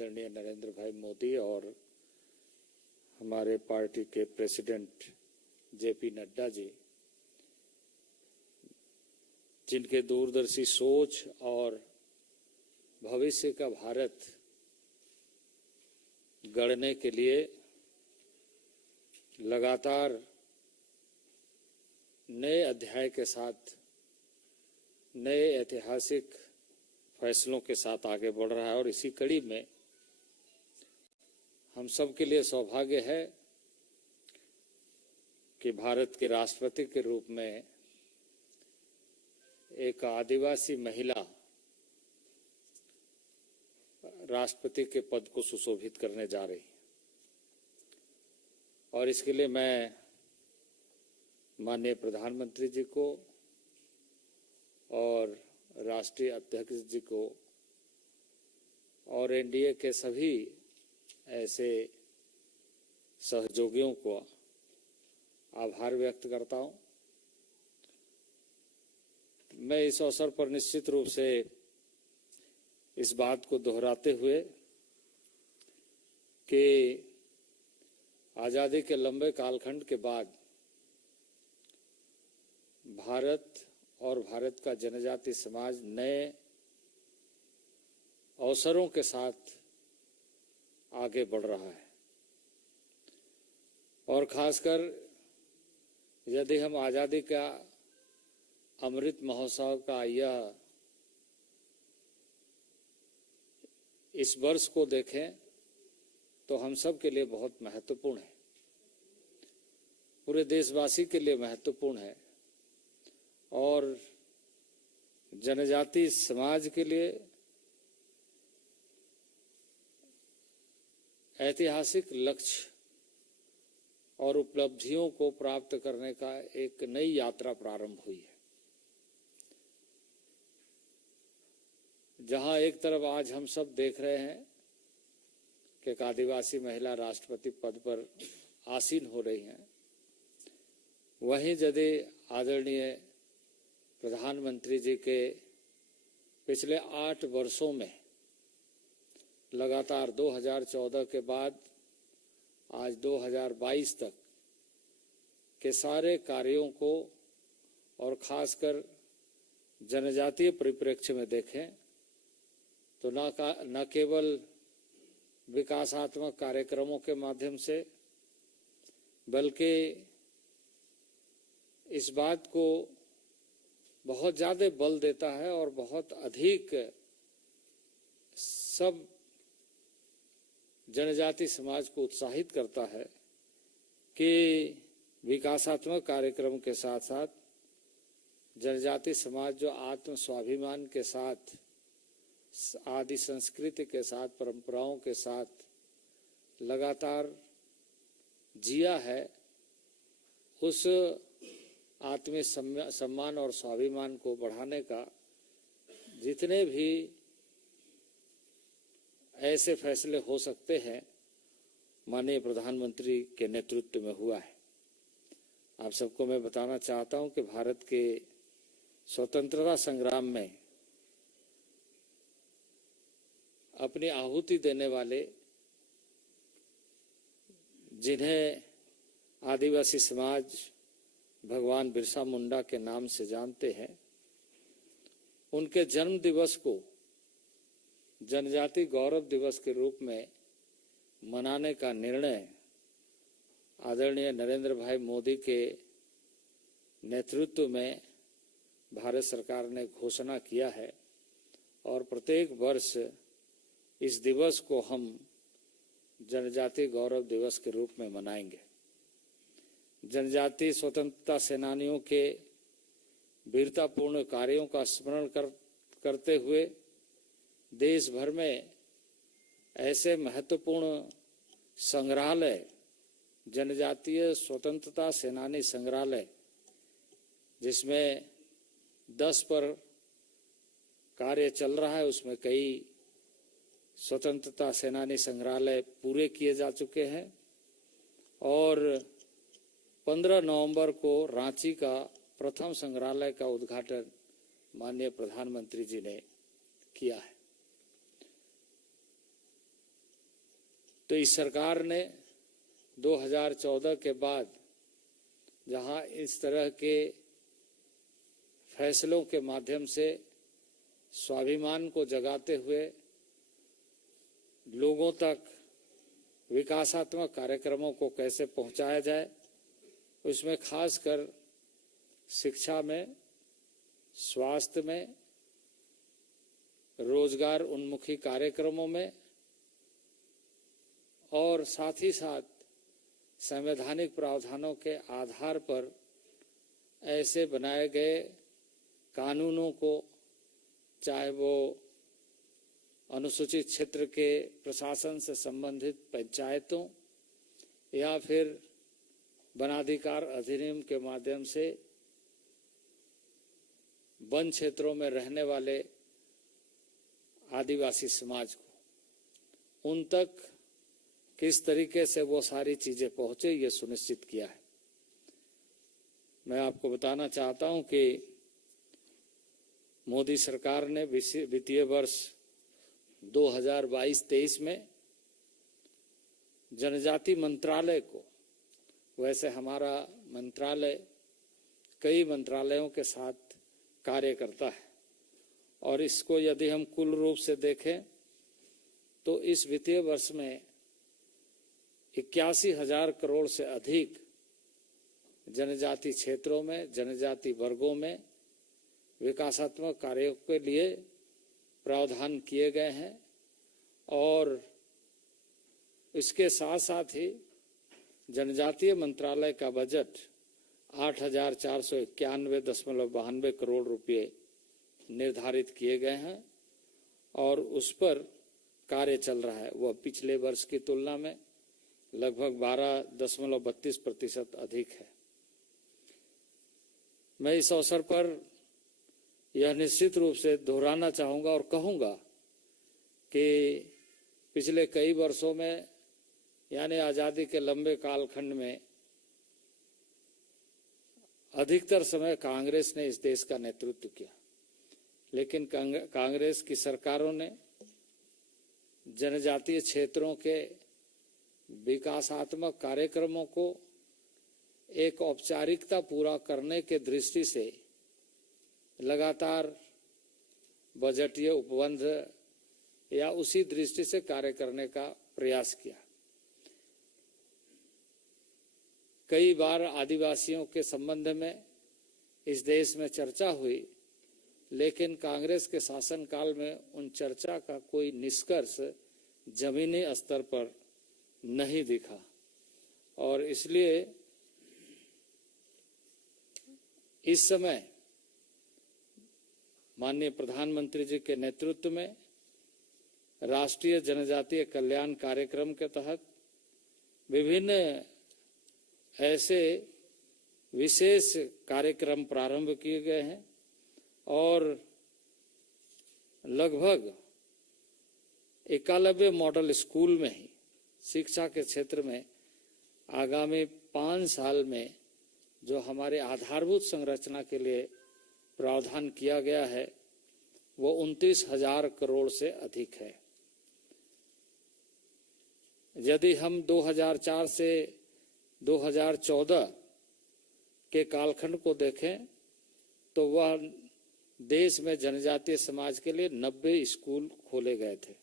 आदरणीय नरेंद्र भाई मोदी और हमारे पार्टी के प्रेसिडेंट जेपी नड्डा जी, जिनके दूरदर्शी सोच और भविष्य का भारत गढ़ने के लिए लगातार नए अध्याय के साथ, नए ऐतिहासिक फैसलों के साथ आगे बढ़ रहा है। और इसी कड़ी में हम सब के लिए सौभाग्य है कि भारत के राष्ट्रपति के रूप में एक आदिवासी महिला राष्ट्रपति के पद को सुशोभित करने जा रही है। और इसके लिए मैं माननीय प्रधानमंत्री जी को और राष्ट्रीय अध्यक्ष जी को और एनडीए के सभी ऐसे सहयोगियों को आभार व्यक्त करता हूं। मैं इस अवसर पर निश्चित रूप से इस बात को दोहराते हुए कि आज़ादी के लंबे कालखंड के बाद भारत और भारत का जनजाति समाज नए अवसरों के साथ आगे बढ़ रहा है। और खासकर यदि हम आज़ादी का अमृत महोत्सव का यह इस वर्ष को देखें तो हम सब के लिए बहुत महत्वपूर्ण है, पूरे देशवासी के लिए महत्वपूर्ण है और जनजाति समाज के लिए ऐतिहासिक लक्ष्य और उपलब्धियों को प्राप्त करने का एक नई यात्रा प्रारंभ हुई है। जहां एक तरफ आज हम सब देख रहे हैं कि एक आदिवासी महिला राष्ट्रपति पद पर आसीन हो रही हैं, वहीं यदि आदरणीय प्रधानमंत्री जी के पिछले 8 वर्षों में लगातार 2014 के बाद आज 2022 तक के सारे कार्यों को और खासकर जनजातीय परिप्रेक्ष्य में देखें तो न केवल विकासात्मक कार्यक्रमों के माध्यम से बल्कि इस बात को बहुत ज़्यादा बल देता है और बहुत अधिक सब जनजाति समाज को उत्साहित करता है कि विकासात्मक कार्यक्रम के साथ साथ जनजाति समाज जो आत्म स्वाभिमान के साथ, आदि संस्कृति के साथ, परंपराओं के साथ लगातार जिया है, उस आत्मीय सम्मान और स्वाभिमान को बढ़ाने का जितने भी ऐसे फैसले हो सकते हैं माननीय प्रधानमंत्री के नेतृत्व में हुआ है। आप सबको मैं बताना चाहता हूं कि भारत के स्वतंत्रता संग्राम में अपनी आहुति देने वाले, जिन्हें आदिवासी समाज भगवान बिरसा मुंडा के नाम से जानते हैं, उनके जन्म दिवस को जनजाति गौरव दिवस के रूप में मनाने का निर्णय आदरणीय नरेंद्र भाई मोदी के नेतृत्व में भारत सरकार ने घोषणा किया है। और प्रत्येक वर्ष इस दिवस को हम जनजाति गौरव दिवस के रूप में मनाएंगे। जनजाति स्वतंत्रता सेनानियों के वीरतापूर्ण कार्यों का स्मरण करते हुए देश भर में ऐसे महत्वपूर्ण संग्रहालय, जनजातीय स्वतंत्रता सेनानी संग्रहालय, जिसमें 10 पर कार्य चल रहा है, उसमें कई स्वतंत्रता सेनानी संग्रहालय पूरे किए जा चुके हैं। और 15 नवंबर को रांची का प्रथम संग्रहालय का उद्घाटन माननीय प्रधानमंत्री जी ने किया है। तो इस सरकार ने 2014 के बाद जहां इस तरह के फैसलों के माध्यम से स्वाभिमान को जगाते हुए लोगों तक विकासात्मक कार्यक्रमों को कैसे पहुंचाया जाए, उसमें खासकर शिक्षा में, स्वास्थ्य में, रोजगार उन्मुखी कार्यक्रमों में और साथ ही साथ संवैधानिक प्रावधानों के आधार पर ऐसे बनाए गए कानूनों को, चाहे वो अनुसूचित क्षेत्र के प्रशासन से संबंधित पंचायतों या फिर वनाधिकार अधिनियम के माध्यम से वन क्षेत्रों में रहने वाले आदिवासी समाज को, उन तक किस तरीके से वो सारी चीजें पहुंचे, ये सुनिश्चित किया है। मैं आपको बताना चाहता हूं कि मोदी सरकार ने वित्तीय वर्ष 2022-23 में जनजाति मंत्रालय को, वैसे हमारा मंत्रालय कई मंत्रालयों के साथ कार्य करता है और इसको यदि हम कुल रूप से देखें तो इस वित्तीय वर्ष में 81,000 करोड़ से अधिक जनजाति क्षेत्रों में, जनजाति वर्गों में विकासात्मक कार्यों के लिए प्रावधान किए गए हैं और इसके साथ साथ ही जनजातीय मंत्रालय का बजट 8,491.92 करोड़ रुपए निर्धारित किए गए हैं और उस पर कार्य चल रहा है। वह पिछले वर्ष की तुलना में लगभग 12.32% अधिक है। मैं इस अवसर पर यह निश्चित रूप से दोहराना चाहूँगा और कहूँगा कि पिछले कई वर्षों में, यानी आज़ादी के लंबे कालखंड में, अधिकतर समय कांग्रेस ने इस देश का नेतृत्व किया, लेकिन कांग्रेस की सरकारों ने जनजातीय क्षेत्रों के विकासात्मक कार्यक्रमों को एक औपचारिकता पूरा करने के दृष्टि से लगातार बजटीय उपबंध या उसी दृष्टि से कार्य करने का प्रयास किया। कई बार आदिवासियों के संबंध में इस देश में चर्चा हुई, लेकिन कांग्रेस के शासनकाल में उन चर्चा का कोई निष्कर्ष जमीनी स्तर पर नहीं दिखा और इसलिए इस समय माननीय प्रधानमंत्री जी के नेतृत्व में राष्ट्रीय जनजातीय कल्याण कार्यक्रम के तहत विभिन्न ऐसे विशेष कार्यक्रम प्रारंभ किए गए हैं और लगभग 91 मॉडल स्कूल में ही शिक्षा के क्षेत्र में आगामी 5 साल में जो हमारे आधारभूत संरचना के लिए प्रावधान किया गया है वो 29,000 करोड़ से अधिक है। यदि हम 2004 से 2014 के कालखंड को देखें तो वह देश में जनजातीय समाज के लिए 90 स्कूल खोले गए थे,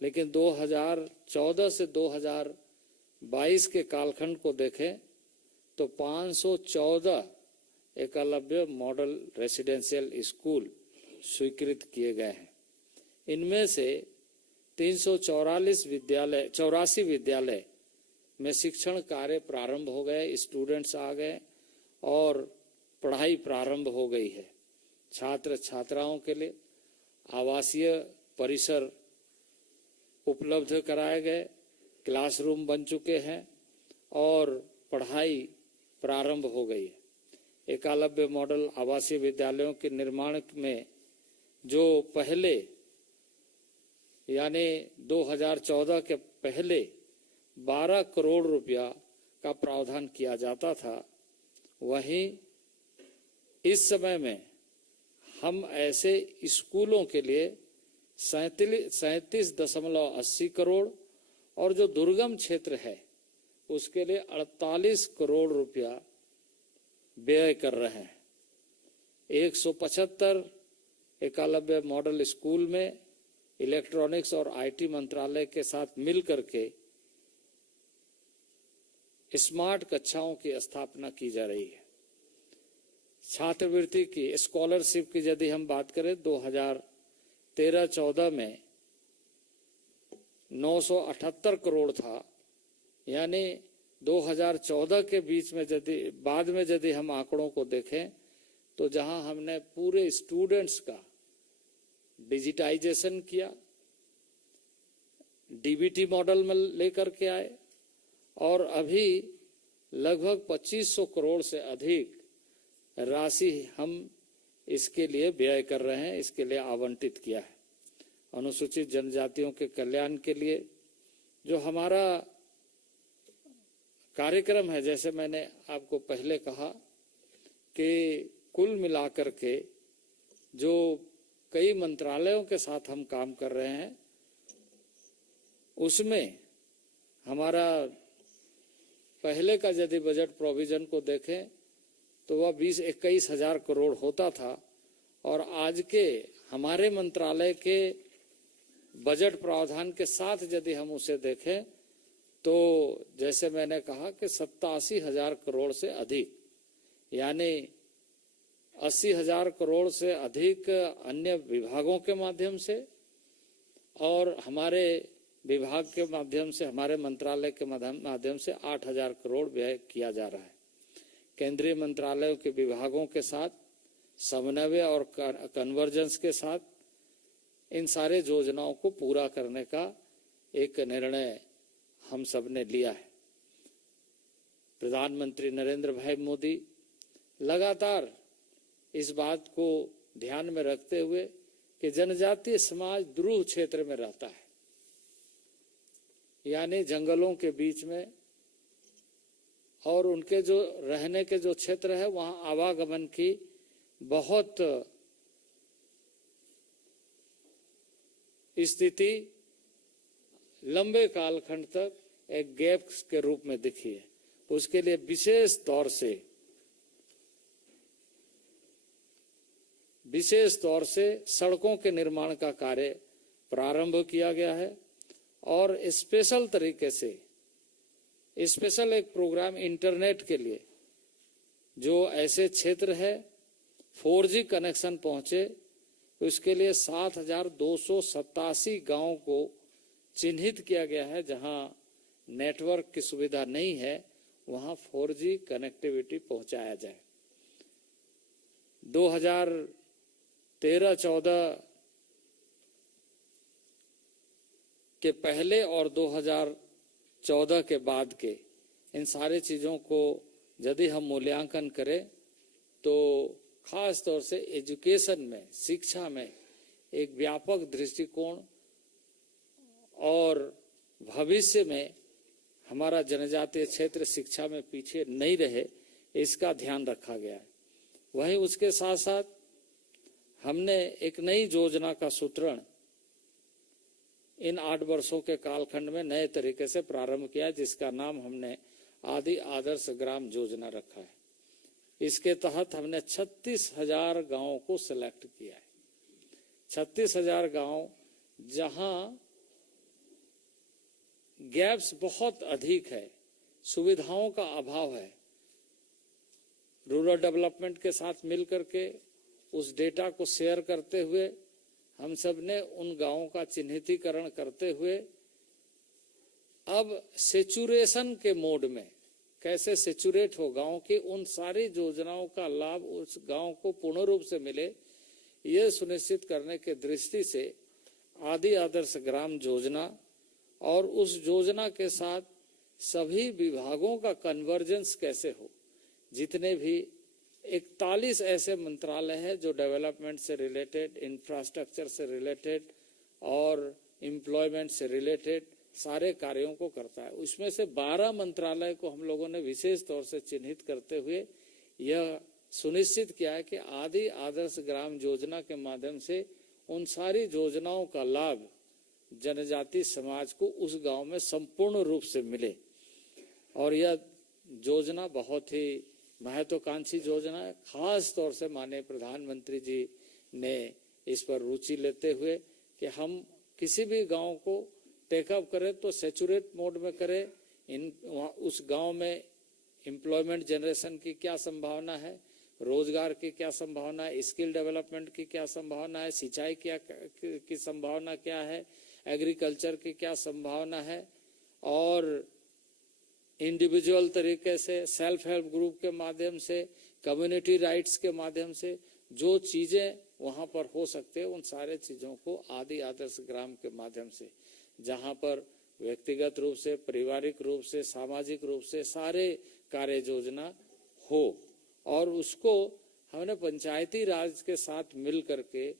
लेकिन 2014 से 2022 के कालखंड को देखें तो 514 एकलव्य मॉडल रेसिडेंशियल स्कूल स्वीकृत किए गए हैं। इनमें से 84 विद्यालय में शिक्षण कार्य प्रारंभ हो गए, स्टूडेंट्स आ गए और पढ़ाई प्रारंभ हो गई है। छात्र छात्राओं के लिए आवासीय परिसर उपलब्ध कराए गए, क्लासरूम बन चुके हैं और पढ़ाई प्रारंभ हो गई है। एकलव्य मॉडल आवासीय विद्यालयों के निर्माण में जो पहले यानी 2014 के पहले 12 करोड़ रुपया का प्रावधान किया जाता था, वहीं इस समय में हम ऐसे स्कूलों के लिए 37.80 करोड़ और जो दुर्गम क्षेत्र है उसके लिए 48 करोड़ रुपया व्यय कर रहे हैं। 175 एकलव्य मॉडल स्कूल में इलेक्ट्रॉनिक्स और आईटी मंत्रालय के साथ मिल करके स्मार्ट कक्षाओं की स्थापना की जा रही है। छात्रवृत्ति की स्कॉलरशिप की यदि हम बात करें 2013-14 में 978 करोड़ था, यानी 2014 के बीच में बाद में यदि हम आंकड़ों को देखें तो जहां हमने पूरे स्टूडेंट्स का डिजिटाइजेशन किया, डीबीटी मॉडल में लेकर के आए और अभी लगभग 2500 करोड़ से अधिक राशि हम इसके लिए व्यय कर रहे हैं, इसके लिए आवंटित किया है। अनुसूचित जनजातियों के कल्याण के लिए जो हमारा कार्यक्रम है, जैसे मैंने आपको पहले कहा कि कुल मिलाकर के जो कई मंत्रालयों के साथ हम काम कर रहे हैं उसमें हमारा पहले का यदि बजट प्रोविजन को देखें तो वह 20-21 हजार करोड़ होता था और आज के हमारे मंत्रालय के बजट प्रावधान के साथ यदि हम उसे देखें तो जैसे मैंने कहा कि 87 हजार करोड़ से अधिक, यानी 80 हजार करोड़ से अधिक अन्य विभागों के माध्यम से और हमारे विभाग के माध्यम से, हमारे मंत्रालय के माध्यम से 8,000 करोड़ व्यय किया जा रहा है। केंद्रीय मंत्रालयों के विभागों के साथ समन्वय और कन्वर्जेंस के साथ इन सारे योजनाओं को पूरा करने का एक निर्णय हम सब ने लिया है। प्रधानमंत्री नरेंद्र भाई मोदी लगातार इस बात को ध्यान में रखते हुए कि जनजातीय समाज दुरूह क्षेत्र में रहता है, यानी जंगलों के बीच में, और उनके जो रहने के जो क्षेत्र है वहां आवागमन की बहुत स्थिति लंबे कालखंड तक एक गैप के रूप में दिखी है। उसके लिए विशेष तौर से सड़कों के निर्माण का कार्य प्रारंभ किया गया है और स्पेशल तरीके से स्पेशल एक प्रोग्राम इंटरनेट के लिए जो ऐसे क्षेत्र है 4G कनेक्शन पहुंचे, उसके लिए 7,287 गांवों को चिन्हित किया गया है जहां नेटवर्क की सुविधा नहीं है, वहां 4G कनेक्टिविटी पहुंचाया जाए। 2013-14 के पहले और 2014 के बाद के इन सारे चीजों को यदि हम मूल्यांकन करें तो खास तौर से एजुकेशन में, शिक्षा में एक व्यापक दृष्टिकोण और भविष्य में हमारा जनजातीय क्षेत्र शिक्षा में पीछे नहीं रहे, इसका ध्यान रखा गया है। वहीं उसके साथ साथ हमने एक नई योजना का सूत्रण इन 8 वर्षों के कालखंड में नए तरीके से प्रारंभ किया, जिसका नाम हमने आदि आदर्श ग्राम योजना रखा है। इसके तहत हमने 36,000 गांवों को सिलेक्ट किया है। 36,000 गांव जहां गैप्स बहुत अधिक है, सुविधाओं का अभाव है। रूरल डेवलपमेंट के साथ मिलकर के उस डेटा को शेयर करते हुए हम सब ने उन गांवों का चिन्हितीकरण करते हुए अब सेचुरेशन के मोड में कैसे सेचुरेट हो गांव की, उन सारी योजनाओं का लाभ उस गांव को पूर्ण रूप से मिले, ये सुनिश्चित करने के दृष्टि से आदि आदर्श ग्राम योजना और उस योजना के साथ सभी विभागों का कन्वर्जेंस कैसे हो। जितने भी 41 ऐसे मंत्रालय हैं जो डेवलपमेंट से रिलेटेड, इंफ्रास्ट्रक्चर से रिलेटेड और एम्प्लॉयमेंट से रिलेटेड सारे कार्यों को करता है। उसमें से 12 मंत्रालय को हम लोगों ने विशेष तौर से चिन्हित करते हुए यह सुनिश्चित किया है कि आदि आदर्श ग्राम योजना के माध्यम से उन सारी योजनाओं का लाभ जनजाति समाज को उस गांव में संपूर्ण रूप से मिले। और यह योजना बहुत ही महत्वाकांक्षी योजना है। खास तौर से माननीय प्रधानमंत्री जी ने इस पर रुचि लेते हुए कि हम किसी भी गांव को टेकअप करें तो सैचुरेट मोड में करें। उस गांव में एम्प्लॉयमेंट जनरेशन की क्या संभावना है, रोजगार की क्या संभावना है, स्किल डेवलपमेंट की क्या संभावना है, सिंचाई की संभावना क्या है, एग्रीकल्चर की क्या संभावना है, और इंडिविजुअल तरीके से सेल्फ हेल्प ग्रुप के माध्यम से, कम्युनिटी राइट्स के माध्यम से जो चीजें वहां पर हो सकते हैं, उन सारे चीजों को आदि आदर्श ग्राम के माध्यम से, जहां पर व्यक्तिगत रूप से, पारिवारिक रूप से, सामाजिक रूप से सारे कार्य योजना हो। और उसको हमने पंचायती राज के साथ मिल करके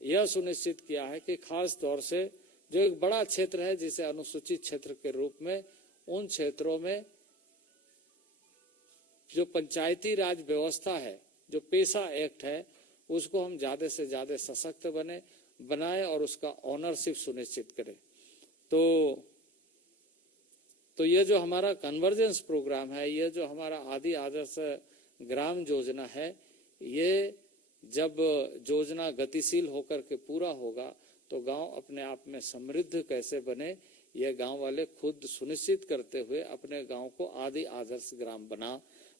यह सुनिश्चित किया है कि खास तौर से जो एक बड़ा क्षेत्र है जिसे अनुसूचित क्षेत्र के रूप में, उन क्षेत्रों में जो पंचायती राज व्यवस्था है, जो पेशा एक्ट है, उसको हम ज्यादा से ज्यादा सशक्त बनाए और उसका ऑनरशिप सुनिश्चित करें। तो ये जो हमारा कन्वर्जेंस प्रोग्राम है, ये जो हमारा आदि आदर्श ग्राम योजना है, ये जब योजना गतिशील होकर के पूरा होगा तो गांव अपने आप में समृद्ध कैसे बने, ये गांव वाले खुद सुनिश्चित करते हुए अपने गांव को आदि आदर्श ग्राम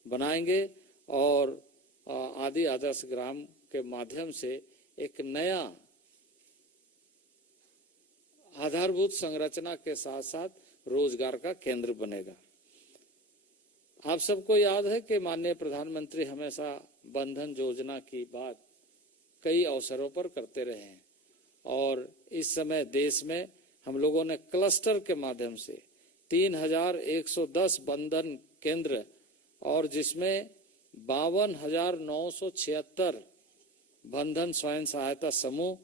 बनाएंगे। और आदि आदर्श ग्राम के माध्यम से एक नया आधारभूत संरचना के साथ साथ रोजगार का केंद्र बनेगा। आप सबको याद है कि माननीय प्रधानमंत्री हमेशा बंधन योजना की बात कई अवसरों पर करते रहे हैं, और इस समय देश में हम लोगों ने क्लस्टर के माध्यम से 3110 बंधन केंद्र, और जिसमें 52,976 बंधन स्वयं सहायता समूह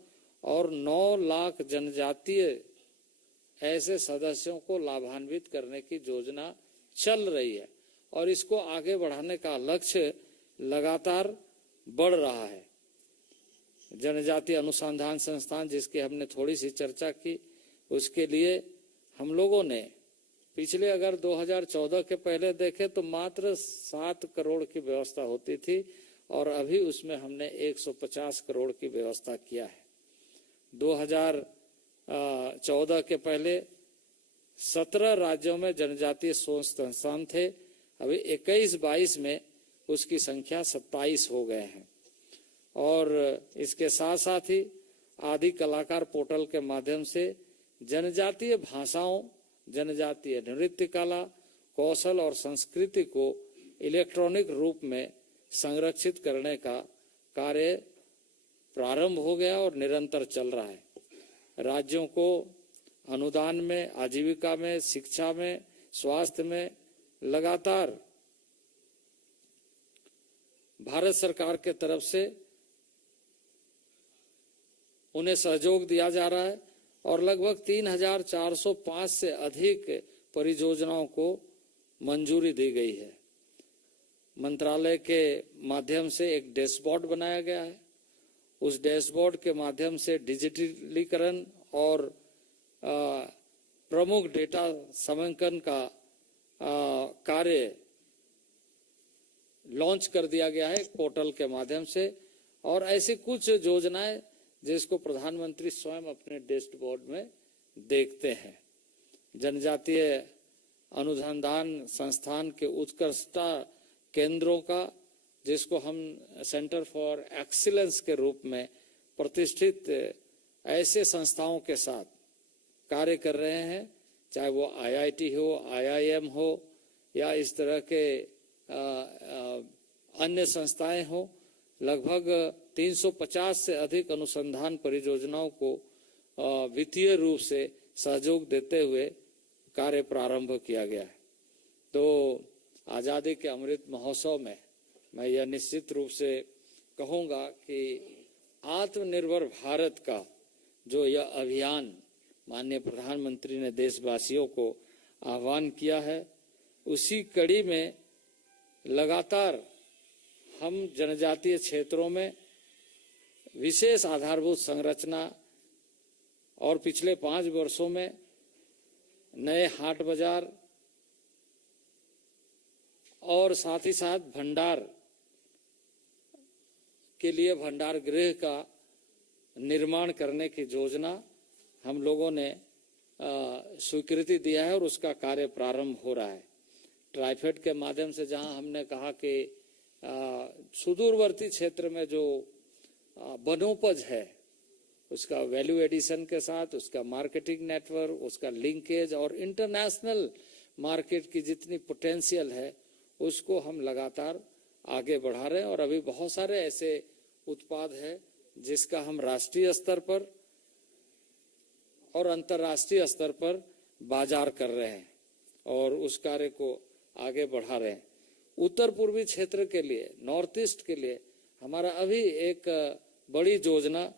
और 9 लाख जनजातीय ऐसे सदस्यों को लाभान्वित करने की योजना चल रही है। और इसको आगे बढ़ाने का लक्ष्य लगातार बढ़ रहा है। जनजातीय अनुसंधान संस्थान, जिसकी हमने थोड़ी सी चर्चा की, उसके लिए हम लोगों ने पिछले अगर 2014 के पहले देखे तो मात्र 7 करोड़ की व्यवस्था होती थी, और अभी उसमें हमने 150 करोड़ की व्यवस्था किया है। 2014 के पहले 17 राज्यों में जनजातीय शोध संस्थान थे, अभी 21-22 में उसकी संख्या 27 हो गए हैं। और इसके साथ साथ ही आदि कलाकार पोर्टल के माध्यम से जनजातीय भाषाओं, जनजातीय नृत्य कला, कौशल और संस्कृति को इलेक्ट्रॉनिक रूप में संरक्षित करने का कार्य प्रारंभ हो गया और निरंतर चल रहा है। राज्यों को अनुदान में, आजीविका में, शिक्षा में, स्वास्थ्य में लगातार भारत सरकार के तरफ से उन्हें सहयोग दिया जा रहा है, और लगभग 3,405 से अधिक परियोजनाओं को मंजूरी दी गई है। मंत्रालय के माध्यम से एक डैशबोर्ड बनाया गया है। उस डैशबोर्ड के माध्यम से डिजिटलीकरण और प्रमुख डेटा समंकन का कार्य लॉन्च कर दिया गया है पोर्टल के माध्यम से। और ऐसी कुछ योजनाएं जिसको प्रधानमंत्री स्वयं अपने डैशबोर्ड में देखते हैं। जनजातीय अनुसंधान संस्थान के उत्कृष्टता केंद्रों का, जिसको हम सेंटर फॉर एक्सीलेंस के रूप में प्रतिष्ठित ऐसे संस्थाओं के साथ कार्य कर रहे हैं, चाहे वो IIT हो, IIM हो, या इस तरह के अन्य संस्थाएं हो। लगभग 350 से अधिक अनुसंधान परियोजनाओं को वित्तीय रूप से सहयोग देते हुए कार्य प्रारंभ किया गया है। तो आज़ादी के अमृत महोत्सव में मैं यह निश्चित रूप से कहूँगा कि आत्मनिर्भर भारत का जो यह अभियान माननीय प्रधानमंत्री ने देशवासियों को आह्वान किया है, उसी कड़ी में लगातार हम जनजातीय क्षेत्रों में विशेष आधारभूत संरचना और पिछले 5 वर्षों में नए हाट बाजार और साथ ही साथ भंडार के लिए भंडार गृह का निर्माण करने की योजना हम लोगों ने स्वीकृति दिया है और उसका कार्य प्रारंभ हो रहा है। ट्राइफेड के माध्यम से जहां हमने कहा कि सुदूरवर्ती क्षेत्र में जो वनोपज है उसका वैल्यू एडिशन के साथ उसका मार्केटिंग नेटवर्क, उसका लिंकेज और इंटरनेशनल मार्केट की जितनी पोटेंशियल है उसको हम लगातार आगे बढ़ा रहे हैं। और अभी बहुत सारे ऐसे उत्पाद है जिसका हम राष्ट्रीय स्तर पर और अंतर्राष्ट्रीय स्तर पर बाजार कर रहे हैं और उस कार्य को आगे बढ़ा रहे हैं। उत्तर पूर्वी क्षेत्र के लिए, नॉर्थ ईस्ट के लिए हमारा अभी एक बड़ी योजना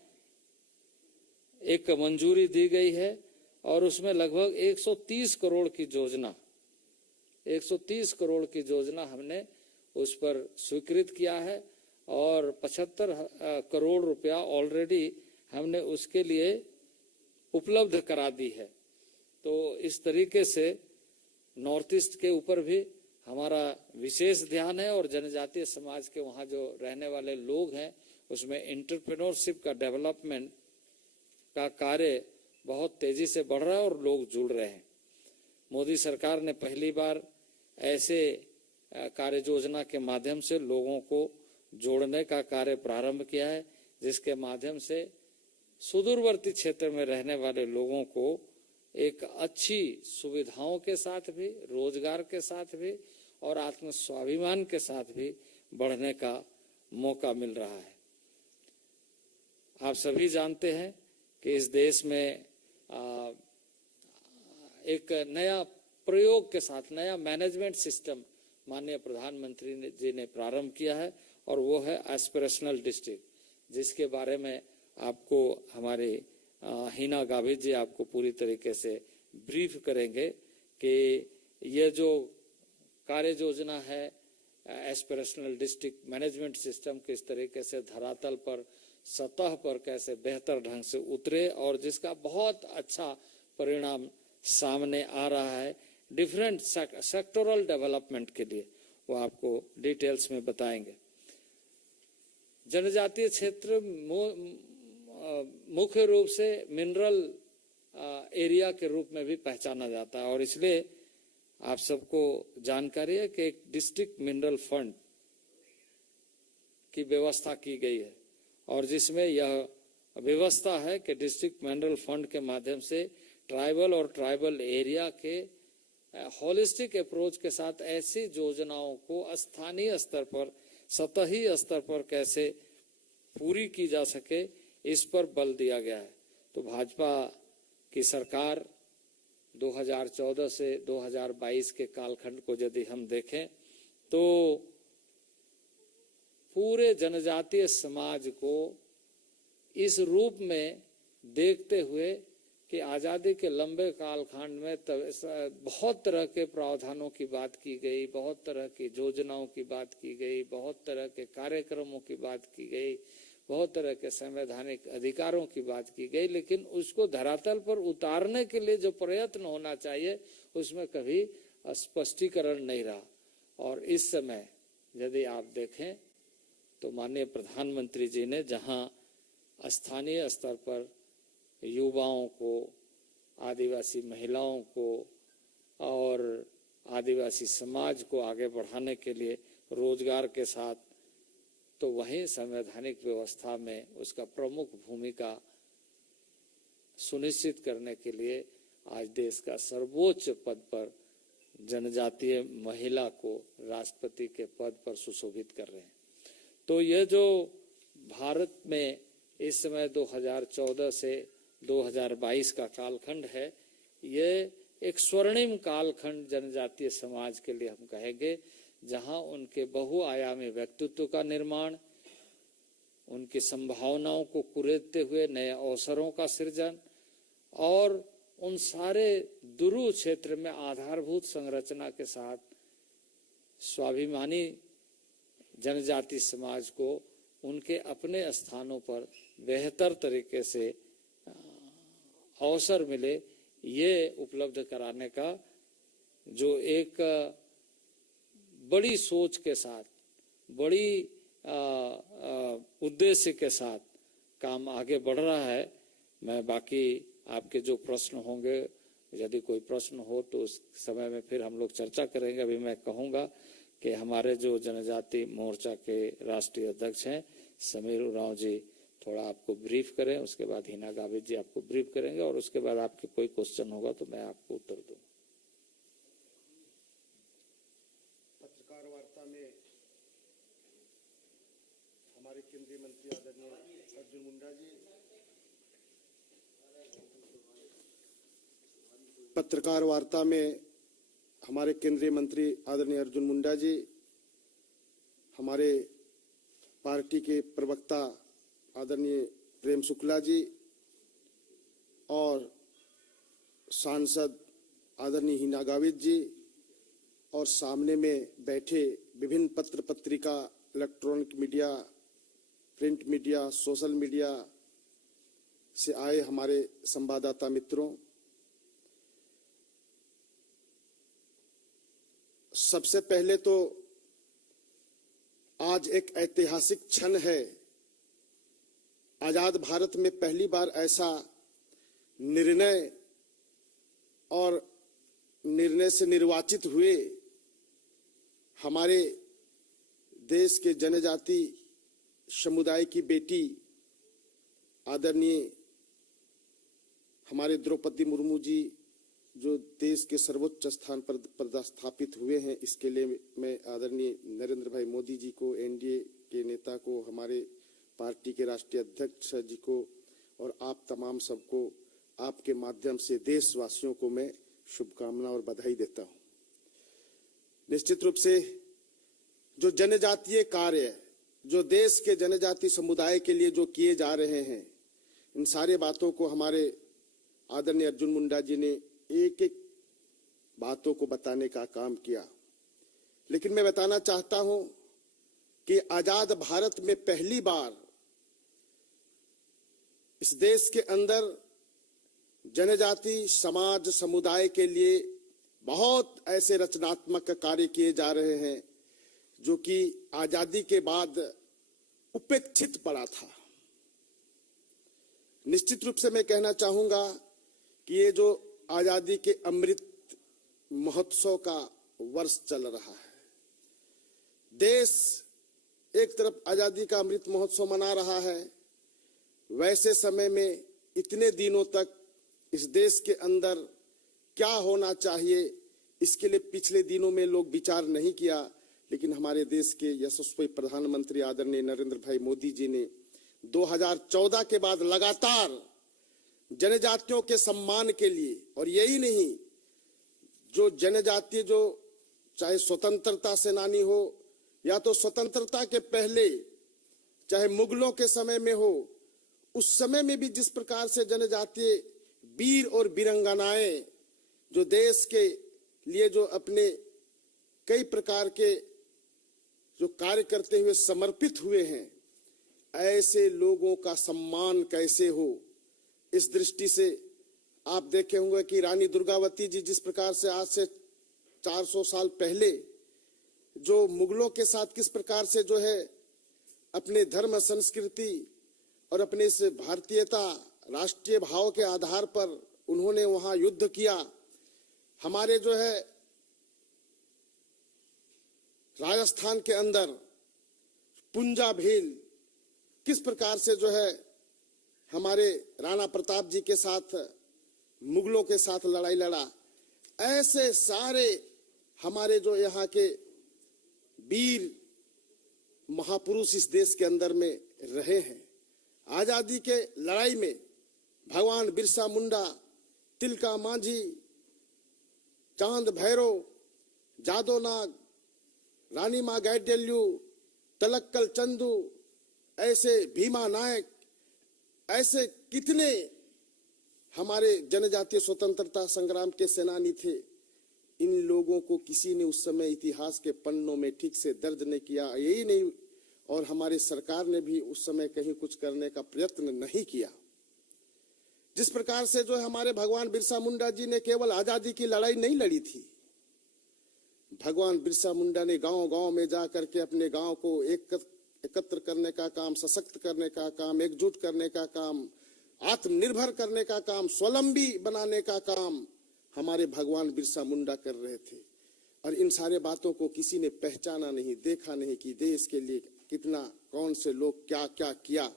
एक मंजूरी दी गई है और उसमें लगभग 130 करोड़ की योजना 130 करोड़ की योजना हमने उस पर स्वीकृत किया है और 75 करोड़ रुपया ऑलरेडी हमने उसके लिए उपलब्ध करा दी है। तो इस तरीके से नॉर्थ ईस्ट के ऊपर भी हमारा विशेष ध्यान है और जनजातीय समाज के वहाँ जो रहने वाले लोग हैं उसमें एंटरप्रेन्योरशिप का डेवलपमेंट का कार्य बहुत तेजी से बढ़ रहा है और लोग जुड़ रहे हैं। मोदी सरकार ने पहली बार ऐसे कार्य योजना के माध्यम से लोगों को जोड़ने का कार्य प्रारंभ किया है जिसके माध्यम से सुदूरवर्ती क्षेत्र में रहने वाले लोगों को एक अच्छी सुविधाओं के साथ भी, रोजगार के साथ भी और आत्म स्वाभिमान के साथ भी बढ़ने का मौका मिल रहा है। आप सभी जानते हैं कि इस देश में एक नया प्रयोग के साथ नया मैनेजमेंट सिस्टम माननीय प्रधानमंत्री जी ने प्रारंभ किया है और वो है एस्पिरेशनल डिस्ट्रिक्ट, जिसके बारे में आपको हमारे हिना गावित जी आपको पूरी तरीके से ब्रीफ करेंगे कि ये जो कार्य योजना है एस्पिरेशनल डिस्ट्रिक्ट मैनेजमेंट सिस्टम किस तरीके से धरातल पर सतह पर कैसे बेहतर ढंग से उतरे और जिसका बहुत अच्छा परिणाम सामने आ रहा है डिफरेंट सेक्टोरल डेवलपमेंट के लिए, वो आपको डिटेल्स में बताएंगे। जनजातीय क्षेत्र मुख्य रूप से मिनरल एरिया के रूप में भी पहचाना जाता है और इसलिए आप सबको जानकारी है कि एक डिस्ट्रिक्ट मिनरल फंड की व्यवस्था की गई है और जिसमें यह व्यवस्था है कि डिस्ट्रिक्ट मिनरल फंड के माध्यम से ट्राइबल और ट्राइबल एरिया के होलिस्टिक अप्रोच के साथ ऐसी योजनाओं को स्थानीय स्तर पर, सतही स्तर पर कैसे पूरी की जा सके इस पर बल दिया गया है। तो भाजपा की सरकार 2014 से 2022 के कालखंड को यदि हम देखें तो पूरे जनजातीय समाज को इस रूप में देखते हुए कि आज़ादी के लंबे कालखंड में बहुत तरह के प्रावधानों की बात की गई, बहुत तरह की योजनाओं की बात की गई, बहुत तरह के कार्यक्रमों की बात की गई, बहुत तरह के संवैधानिक अधिकारों की बात की गई, लेकिन उसको धरातल पर उतारने के लिए जो प्रयत्न होना चाहिए उसमें कभी स्पष्टीकरण नहीं रहा। और इस समय यदि आप देखें तो माननीय प्रधानमंत्री जी ने जहां स्थानीय स्तर पर युवाओं को, आदिवासी महिलाओं को और आदिवासी समाज को आगे बढ़ाने के लिए रोजगार के साथ, तो वहीं संवैधानिक व्यवस्था में उसका प्रमुख भूमिका सुनिश्चित करने के लिए आज देश का सर्वोच्च पद पर जनजातीय महिला को राष्ट्रपति के पद पर सुशोभित कर रहे हैं। तो यह जो भारत में इस समय 2014 से 2022 का कालखंड है, ये एक स्वर्णिम कालखंड जनजातीय समाज के लिए हम कहेंगे, जहां उनके बहुआयामी व्यक्तित्व का निर्माण, उनकी संभावनाओं को कुरेदते हुए नए अवसरों का सृजन और उन सारे दुर्गम क्षेत्र में आधारभूत संरचना के साथ स्वाभिमानी जनजाति समाज को उनके अपने स्थानों पर बेहतर तरीके से अवसर मिले, ये उपलब्ध कराने का जो एक बड़ी सोच के साथ, बड़ी उद्देश्य के साथ काम आगे बढ़ रहा है। मैं बाकी आपके जो प्रश्न होंगे, यदि कोई प्रश्न हो तो उस समय में फिर हम लोग चर्चा करेंगे। अभी मैं कहूँगा कि हमारे जो जनजाति मोर्चा के राष्ट्रीय अध्यक्ष हैं समीर उरांव जी थोड़ा आपको ब्रीफ करें, उसके बाद हिना गावित जी आपको ब्रीफ करेंगे और उसके बाद आपके कोई क्वेश्चन होगा तो मैं आपको उत्तर दूंगा। पत्रकार वार्ता में हमारे केंद्रीय मंत्री आदरणीय अर्जुन मुंडा जी, पत्रकार वार्ता में हमारे केंद्रीय मंत्री आदरणीय अर्जुन मुंडा जी, हमारे पार्टी के प्रवक्ता आदरणीय प्रेम शुक्ला जी और सांसद आदरणीय हिना गावित जी और सामने में बैठे विभिन्न पत्र पत्रिका, electronic media, print media, social media से आए हमारे संवाददाता मित्रों, सबसे पहले तो आज एक ऐतिहासिक क्षण है। आजाद भारत में पहली बार ऐसा निर्णय और निर्णय से निर्वाचित हुए हमारे देश के जनजाति समुदाय की बेटी आदरणीय हमारे द्रौपदी मुर्मू जी जो देश के सर्वोच्च स्थान पर पदस्थापित हुए हैं, इसके लिए मैं आदरणीय नरेंद्र भाई मोदी जी को, एनडीए के नेता को, हमारे पार्टी के राष्ट्रीय अध्यक्ष जी को और आप तमाम सबको आपके माध्यम से देशवासियों को मैं शुभकामना और बधाई देता हूं। निश्चित रूप से जो जनजातीय कार्य जो देश के जनजाति समुदाय के लिए जो किए जा रहे हैं, इन सारे बातों को हमारे आदरणीय अर्जुन मुंडा जी ने एक एक बातों को बताने का काम किया। लेकिन मैं बताना चाहता हूं कि आजाद भारत में पहली बार इस देश के अंदर जनजाति समाज समुदाय के लिए बहुत ऐसे रचनात्मक कार्य किए जा रहे हैं जो कि आजादी के बाद उपेक्षित पड़ा था। निश्चित रूप से मैं कहना चाहूंगा कि ये जो आजादी के अमृत महोत्सव का वर्ष चल रहा है, देश एक तरफ आजादी का अमृत महोत्सव मना रहा है, वैसे समय में इतने दिनों तक इस देश के अंदर क्या होना चाहिए इसके लिए पिछले दिनों में लोग विचार नहीं किया। लेकिन हमारे देश के यशस्वी प्रधानमंत्री आदरणीय नरेंद्र भाई मोदी जी ने 2014 के बाद लगातार जनजातियों के सम्मान के लिए, और यही नहीं, जो जनजाति जो चाहे स्वतंत्रता सेनानी हो या तो स्वतंत्रता के पहले चाहे मुगलों के समय में हो, उस समय में भी जिस प्रकार से जनजातीय वीर और वीरांगनाएं जो देश के लिए जो अपने कई प्रकार के जो कार्य करते हुए समर्पित हुए हैं, ऐसे लोगों का सम्मान कैसे हो, इस दृष्टि से आप देखे होंगे कि रानी दुर्गावती जी जिस प्रकार से आज से 400 साल पहले जो मुगलों के साथ किस प्रकार से जो है अपने धर्म संस्कृति और अपने इस भारतीयता राष्ट्रीय भाव के आधार पर उन्होंने वहां युद्ध किया। हमारे जो है राजस्थान के अंदर पुंजा भील किस प्रकार से जो है हमारे राणा प्रताप जी के साथ मुगलों के साथ लड़ाई लड़ा, ऐसे सारे हमारे जो यहाँ के वीर महापुरुष इस देश के अंदर में रहे हैं। आजादी के लड़ाई में भगवान बिरसा मुंडा, तिलका मांझी, चांद भैरव, जादो नाग, रानी मां गाइडेल्यू, तलक्कल चंदू, ऐसे भीमा नायक, ऐसे कितने हमारे जनजातीय स्वतंत्रता संग्राम के सेनानी थे। इन लोगों को किसी ने उस समय इतिहास के पन्नों में ठीक से दर्ज नहीं किया। यही नहीं, और हमारी सरकार ने भी उस समय कहीं कुछ करने का प्रयत्न नहीं किया। जिस प्रकार से जो है हमारे भगवान बिरसा मुंडा जी ने केवल आजादी की लड़ाई नहीं लड़ी थी, भगवान बिरसा मुंडा ने गांव-गांव में जा करके अपने गांव को एकत्र करने का काम, सशक्त करने का काम, एकजुट करने का काम, आत्मनिर्भर करने का काम, स्वावलंबी बनाने का काम हमारे भगवान बिरसा मुंडा कर रहे थे। और इन सारे बातों को किसी ने पहचाना नहीं, देखा नहीं कि देश के लिए कितना, कौन से लोग क्या क्या किया।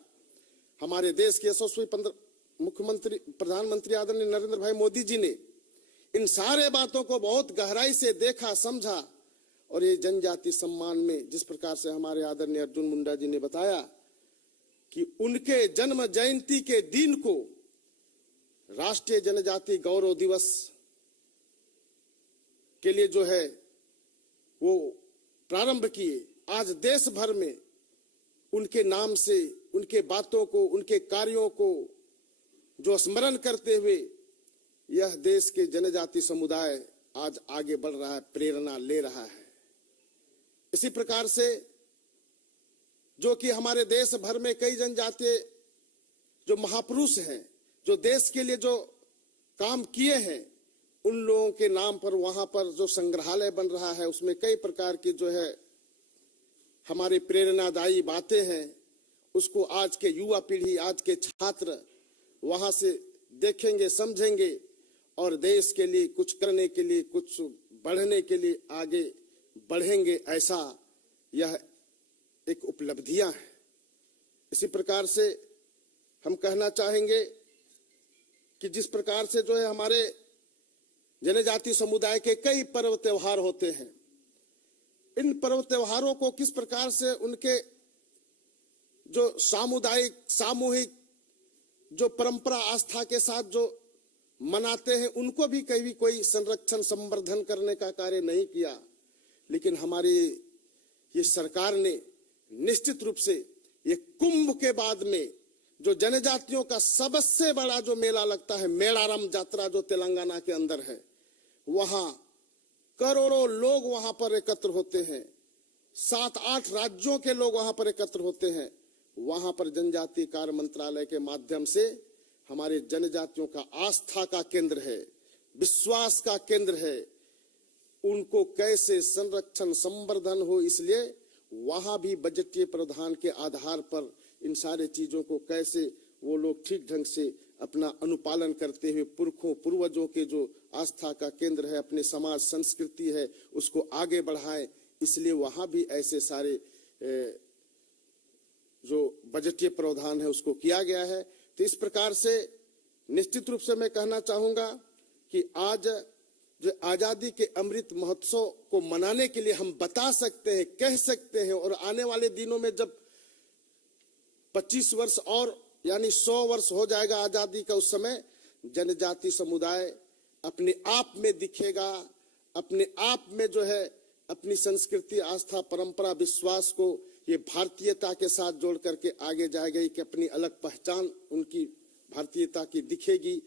हमारे देश के यशस्वी मुख्यमंत्री, प्रधानमंत्री आदरणीय नरेंद्र भाई मोदी जी ने इन सारे बातों को बहुत गहराई से देखा, समझा और ये जनजाति सम्मान में जिस प्रकार से हमारे आदरणीय अर्जुन मुंडा जी ने बताया कि उनके जन्म जयंती के दिन को राष्ट्रीय जनजाति गौरव दिवस के लिए जो है वो प्रारंभ किए। आज देश भर में उनके नाम से, उनके बातों को, उनके कार्यों को जो स्मरण करते हुए यह देश के जनजाति समुदाय आज आगे बढ़ रहा है, प्रेरणा ले रहा है। इसी प्रकार से जो कि हमारे देश भर में कई जनजातीय जो महापुरुष हैं, जो देश के लिए जो काम किए हैं, उन लोगों के नाम पर वहां पर जो संग्रहालय बन रहा है, उसमें कई प्रकार की जो है हमारी प्रेरणादायी बातें हैं। उसको आज के युवा पीढ़ी, आज के छात्र वहां से देखेंगे, समझेंगे और देश के लिए कुछ करने के लिए, कुछ बढ़ने के लिए आगे बढ़ेंगे। ऐसा यह एक उपलब्धियां है। इसी प्रकार से हम कहना चाहेंगे कि जिस प्रकार से जो है हमारे जनजाति समुदाय के कई पर्व त्योहार होते हैं, इन पर्व त्योहारों को किस प्रकार से उनके जो सामुदायिक, सामूहिक जो परंपरा आस्था के साथ जो मनाते हैं, उनको भी कभी कोई संरक्षण संवर्धन करने का कार्य नहीं किया। लेकिन हमारी ये सरकार ने निश्चित रूप से ये कुंभ के बाद में जो जनजातियों का सबसे बड़ा जो मेला लगता है, मेलारम यात्रा जो तेलंगाना के अंदर है, वहां करोड़ों लोग वहां पर एकत्र होते हैं, 7-8 राज्यों के लोग वहां पर एकत्र होते हैं। वहां पर जनजातीय कार्य मंत्रालय के माध्यम से हमारे जनजातियों का आस्था का केंद्र है, विश्वास का केंद्र है। उनको कैसे संरक्षण संवर्धन हो, इसलिए वहां भी बजटीय प्रावधान के आधार पर इन सारे चीजों को कैसे वो लोग ठीक ढंग से अपना अनुपालन करते हुए पुरखों पूर्वजों के जो आस्था का केंद्र है, अपने समाज संस्कृति है, उसको आगे बढ़ाएं। इसलिए वहां भी ऐसे सारे जो बजटीय प्रावधान है उसको किया गया है। तो इस प्रकार से निश्चित रूप से मैं कहना चाहूंगा कि आज जो आजादी के अमृत महोत्सव को मनाने के लिए हम बता सकते हैं, कह सकते हैं, और आने वाले दिनों में जब 25 वर्ष और यानी 100 वर्ष हो जाएगा आजादी का, उस समय जनजाति समुदाय अपने आप में दिखेगा, अपने आप में जो है अपनी संस्कृति, आस्था, परंपरा, विश्वास को ये भारतीयता के साथ जोड़ करके आगे जाएगा कि अपनी अलग पहचान उनकी भारतीयता की दिखेगी।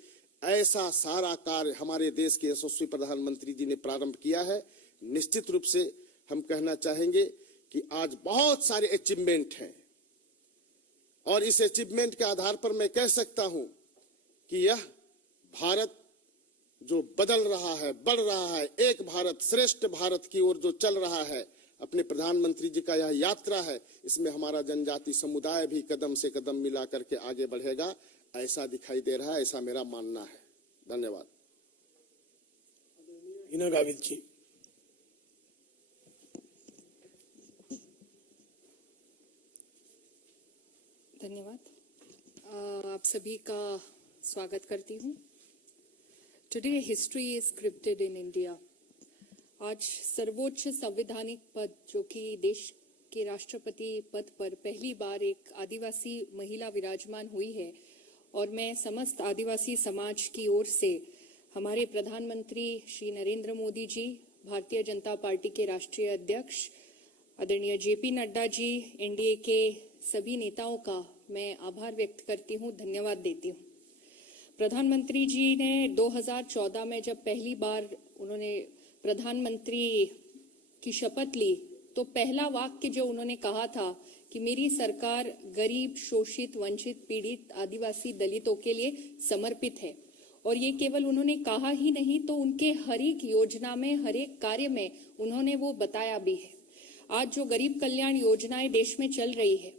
ऐसा सारा कार्य हमारे देश के यशस्वी प्रधानमंत्री जी ने प्रारंभ किया है। निश्चित रूप से हम कहना चाहेंगे कि आज बहुत सारे अचीवमेंट हैं और इस अचीवमेंट के आधार पर मैं कह सकता हूं कि यह भारत जो बदल रहा है, बढ़ रहा है, एक भारत श्रेष्ठ भारत की ओर जो चल रहा है, अपने प्रधानमंत्री जी का यह यात्रा है, इसमें हमारा जनजाति समुदाय भी कदम से कदम मिला करके आगे बढ़ेगा, ऐसा दिखाई दे रहा है, ऐसा मेरा मानना है। धन्यवाद। हिना गावित जी। धन्यवाद। आप सभी का स्वागत करती हूँ। Today history is scripted in India. आज सर्वोच्च संवैधानिक पद, जो कि देश के राष्ट्रपति पद पर पहली बार एक आदिवासी महिला विराजमान हुई है, और मैं समस्त आदिवासी समाज की ओर से हमारे प्रधानमंत्री श्री नरेंद्र मोदी जी, भारतीय जनता पार्टी के राष्ट्रीय अध्यक्ष आदरणीय जेपी नड्डा जी, एनडीए के सभी नेताओं का मैं आभार व्यक्त करती हूँ, धन्यवाद देती हूँ। प्रधानमंत्री जी ने 2014 में जब पहली बार उन्होंने प्रधानमंत्री की शपथ ली, तो पहला वाक्य जो उन्होंने कहा था कि मेरी सरकार गरीब, शोषित, वंचित, पीड़ित, आदिवासी, दलितों के लिए समर्पित है। और ये केवल उन्होंने कहा ही नहीं, तो उनके हर एक योजना में, हर एक कार्य में उन्होंने वो बताया भी है। आज जो गरीब कल्याण योजनाएं देश में चल रही है,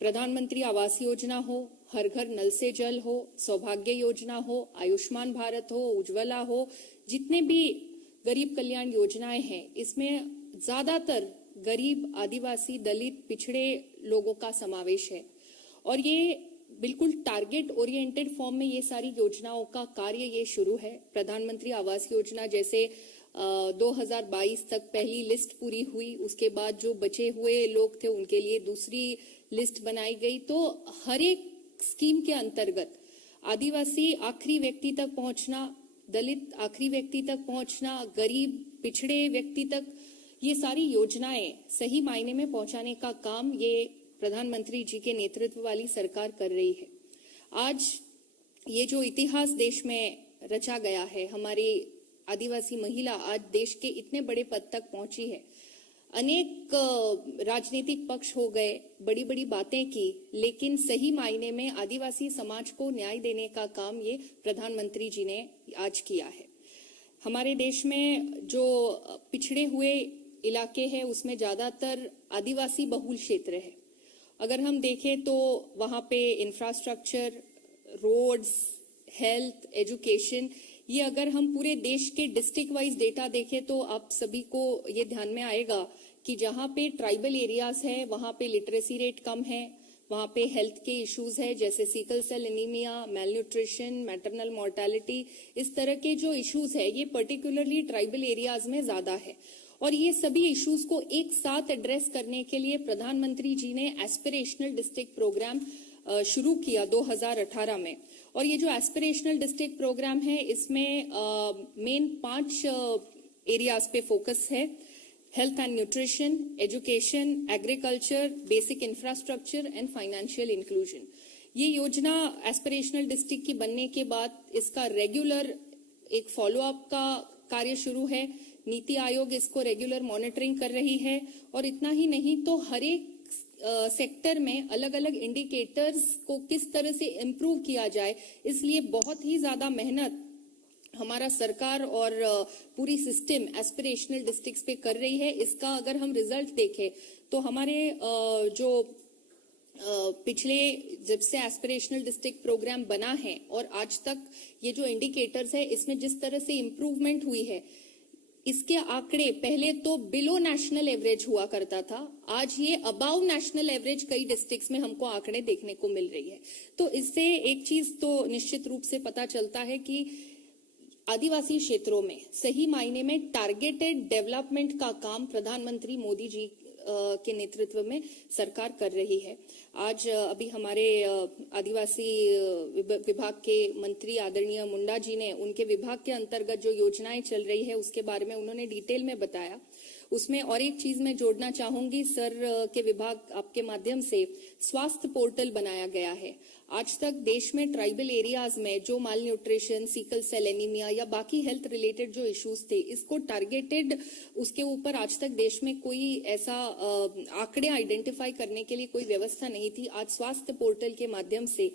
प्रधानमंत्री आवास योजना हो, हर घर नल से जल हो, सौभाग्य योजना हो, आयुष्मान भारत हो, उज्ज्वला हो, जितने भी गरीब कल्याण योजनाएं हैं, इसमें ज्यादातर गरीब, आदिवासी, दलित, पिछड़े लोगों का समावेश है। और ये बिल्कुल टारगेट ओरिएंटेड फॉर्म में ये सारी योजनाओं का कार्य ये शुरू है। प्रधानमंत्री आवास योजना जैसे 2022 तक पहली लिस्ट पूरी हुई, उसके बाद जो बचे हुए लोग थे उनके लिए दूसरी लिस्ट बनाई गई। तो हर एक स्कीम के अंतर्गत आदिवासी आखिरी व्यक्ति तक पहुंचना, दलित आखिरी व्यक्ति तक पहुंचना, गरीब, पिछड़े व्यक्ति तक ये सारी योजनाएं सही मायने में पहुंचाने का काम ये प्रधानमंत्री जी के नेतृत्व वाली सरकार कर रही है। आज ये जो इतिहास देश में रचा गया है, हमारी आदिवासी महिला आज देश के इतने बड़े पद तक पहुंची है। अनेक राजनीतिक पक्ष हो गए, बड़ी बड़ी बातें की, लेकिन सही मायने में आदिवासी समाज को न्याय देने का काम ये प्रधानमंत्री जी ने आज किया है। हमारे देश में जो पिछड़े हुए इलाके हैं उसमें ज्यादातर आदिवासी बहुल क्षेत्र है। अगर हम देखें तो वहां पे इंफ्रास्ट्रक्चर, रोड्स, हेल्थ, एजुकेशन, ये अगर हम पूरे देश के डिस्ट्रिक्ट वाइज डेटा देखें तो आप सभी को ये ध्यान में आएगा कि जहां पे ट्राइबल एरियाज है वहां पे लिटरेसी रेट कम है, वहां पे हेल्थ के इश्यूज है जैसे sickle cell anaemia, malnutrition, maternal mortality, इस तरह के जो इश्यूज है ये पर्टिकुलरली ट्राइबल एरियाज में ज्यादा है। और ये सभी इश्यूज को एक साथ एड्रेस करने के लिए प्रधानमंत्री जी ने एस्पिरेशनल डिस्ट्रिक्ट प्रोग्राम शुरू किया 2018 में। और ये जो एस्पिरेशनल डिस्ट्रिक्ट प्रोग्राम है इसमें मेन 5 एरियाज पे फोकस है: health and nutrition, education, agriculture, basic infrastructure and financial inclusion. ये योजना एस्पिरेशनल डिस्ट्रिक्ट की बनने के बाद इसका रेगुलर एक फॉलोअप का कार्य शुरू है। नीति आयोग इसको रेगुलर मॉनिटरिंग कर रही है। और इतना ही नहीं तो हर एक सेक्टर में अलग अलग इंडिकेटर्स को किस तरह से इम्प्रूव किया जाए, इसलिए बहुत ही ज्यादा मेहनत हमारा सरकार और पूरी सिस्टम एस्पिरेशनल डिस्ट्रिक्ट्स पे कर रही है। इसका अगर हम रिजल्ट देखें तो हमारे जो पिछले जब से एस्पिरेशनल डिस्ट्रिक्ट प्रोग्राम बना है और आज तक ये जो इंडिकेटर्स है इसमें जिस तरह से इम्प्रूवमेंट हुई है, इसके आंकड़े पहले तो बिलो नेशनल एवरेज हुआ करता था, आज ये अबाव नेशनल एवरेज कई डिस्ट्रिक्ट्स में हमको आंकड़े देखने को मिल रही है। तो इससे एक चीज तो निश्चित रूप से पता चलता है कि आदिवासी क्षेत्रों में सही मायने में टारगेटेड डेवलपमेंट का काम प्रधानमंत्री मोदी जी के नेतृत्व में सरकार कर रही है। आज अभी हमारे आदिवासी विभाग के मंत्री आदरणीय मुंडा जी ने उनके विभाग के अंतर्गत जो योजनाएं चल रही है उसके बारे में उन्होंने डिटेल में बताया। उसमें और एक चीज मैं जोड़ना चाहूंगी, सर के विभाग आपके माध्यम से स्वास्थ्य पोर्टल बनाया गया है। आज तक देश में ट्राइबल एरियाज में जो माल न्यूट्रिशन, सिकल सेल एनीमिया या बाकी हेल्थ रिलेटेड जो इश्यूज थे, इसको टारगेटेड उसके ऊपर आज तक देश में कोई ऐसा आंकड़े आइडेंटिफाई करने के लिए कोई व्यवस्था नहीं थी। आज स्वास्थ्य पोर्टल के माध्यम से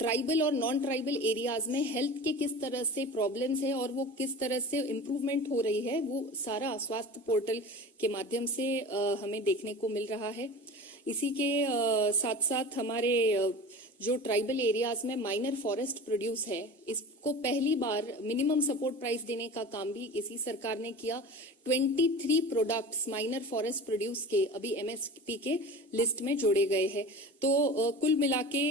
ट्राइबल और नॉन ट्राइबल एरियाज में हेल्थ के किस तरह से प्रॉब्लम्स है और वो किस तरह से इम्प्रूवमेंट हो रही है, वो सारा स्वास्थ्य पोर्टल के माध्यम से हमें देखने को मिल रहा है। इसी के साथ साथ हमारे जो ट्राइबल एरियाज में माइनर फॉरेस्ट प्रोड्यूस है, इसको पहली बार मिनिमम सपोर्ट प्राइस देने का काम भी इसी सरकार ने किया। 23 प्रोडक्ट्स माइनर फॉरेस्ट प्रोड्यूस के अभी एमएसपी के लिस्ट में जोड़े गए हैं। तो कुल मिलाके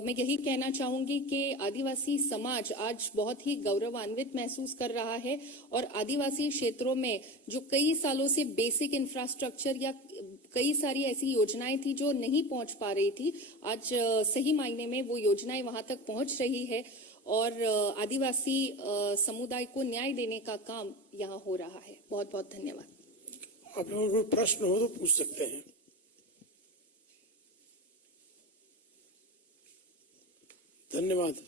मैं यही कहना चाहूंगी कि आदिवासी समाज आज बहुत ही गौरवान्वित महसूस कर रहा है और आदिवासी क्षेत्रों में जो कई सालों से बेसिक इंफ्रास्ट्रक्चर या कई सारी ऐसी योजनाएं थी जो नहीं पहुंच पा रही थी, आज सही मायने में वो योजनाएं वहां तक पहुंच रही है और आदिवासी समुदाय को न्याय देने का काम यहाँ हो रहा है। बहुत बहुत धन्यवाद। आप लोगों को प्रश्न हो तो पूछ सकते हैं। धन्यवाद।